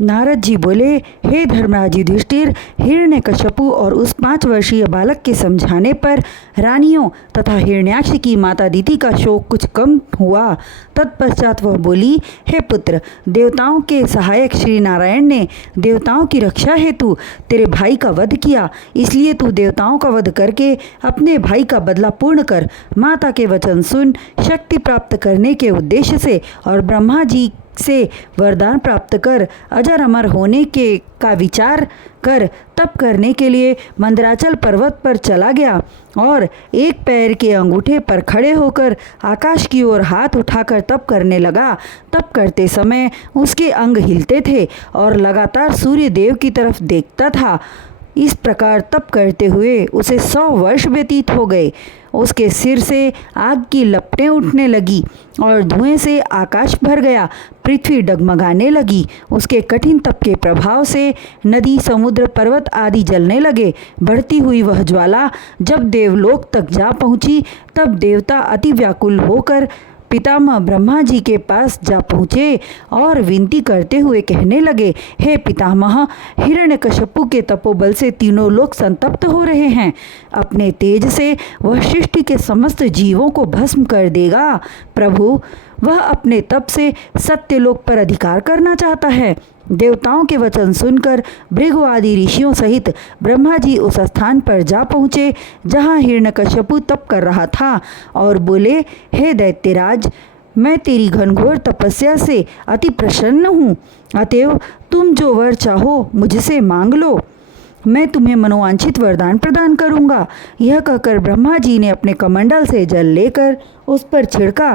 नारद जी बोले, हे धर्मराज युधिष्ठिर, हिरण्यकश्यपु और उस 5 वर्षीय बालक के समझाने पर रानियों तथा हिरण्याक्ष की माता दीति का शोक कुछ कम हुआ। तत्पश्चात वह बोली, हे पुत्र, देवताओं के सहायक श्री नारायण ने देवताओं की रक्षा हेतु तेरे भाई का वध किया, इसलिए तू देवताओं का वध करके अपने भाई का बदला पूर्ण कर। माता के वचन सुन, शक्ति प्राप्त करने के उद्देश्य से और ब्रह्मा जी से वरदान प्राप्त कर अजर अमर होने के का विचार कर तप करने के लिए मंदराचल पर्वत पर चला गया और एक पैर के अंगूठे पर खड़े होकर आकाश की ओर हाथ उठाकर तप करने लगा। तप करते समय उसके अंग हिलते थे और लगातार सूर्य देव की तरफ देखता था। इस प्रकार तप करते हुए उसे 100 वर्ष व्यतीत हो गए। उसके सिर से आग की लपटें उठने लगी और धुएं से आकाश भर गया। पृथ्वी डगमगाने लगी। उसके कठिन तप के प्रभाव से नदी, समुद्र, पर्वत आदि जलने लगे। बढ़ती हुई वह ज्वाला जब देवलोक तक जा पहुंची, तब देवता अति व्याकुल होकर पितामह ब्रह्मा जी के पास जा पहुँचे और विनती करते हुए कहने लगे, हे पितामह, हिरण्यकश्यपु के तपोबल से तीनों लोक संतप्त हो रहे हैं। अपने तेज से वह सृष्टि के समस्त जीवों को भस्म कर देगा। प्रभु, वह अपने तप से सत्यलोक पर अधिकार करना चाहता है। देवताओं के वचन सुनकर भृगु आदि ऋषियों सहित ब्रह्मा जी उस स्थान पर जा पहुँचे जहाँ हिरण्यकश्यपु तप कर रहा था और बोले, हे दैत्यराज, मैं तेरी घनघोर तपस्या से अति प्रसन्न हूँ। अतएव तुम जो वर चाहो मुझसे मांग लो, मैं तुम्हें मनोवांछित वरदान प्रदान करूंगा। यह कहकर ब्रह्मा जी ने अपने कमंडल से जल लेकर उस पर छिड़का।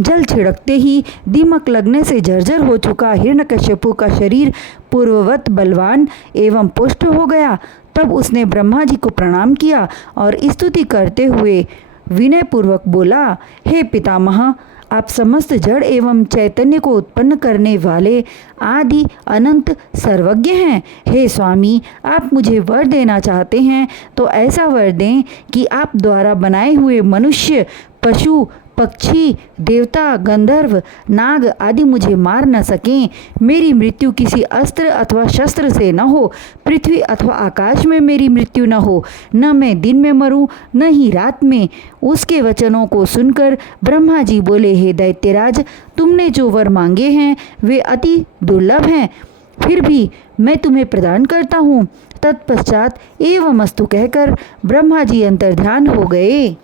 जल छिड़कते ही दीमक लगने से जर्जर हो चुका हिरण्यकश्यपु का शरीर पूर्ववत बलवान एवं पुष्ट हो गया। तब उसने ब्रह्मा जी को प्रणाम किया और स्तुति करते हुए विनयपूर्वक बोला, हे पितामह, आप समस्त जड़ एवं चैतन्य को उत्पन्न करने वाले आदि अनंत सर्वज्ञ हैं। हे स्वामी, आप मुझे वर देना चाहते हैं तो ऐसा वर दें कि आप द्वारा बनाए हुए मनुष्य, पशु, पक्षी, देवता, गंधर्व, नाग आदि मुझे मार न सकें। मेरी मृत्यु किसी अस्त्र अथवा शस्त्र से न हो। पृथ्वी अथवा आकाश में मेरी मृत्यु न हो। न मैं दिन में मरूं, न ही रात में। उसके वचनों को सुनकर ब्रह्मा जी बोले, हे दैत्यराज, तुमने जो वर मांगे हैं वे अति दुर्लभ हैं, फिर भी मैं तुम्हें प्रदान करता हूँ। तत्पश्चात एवमस्तु कहकर ब्रह्मा जी अंतर्ध्यान हो गए।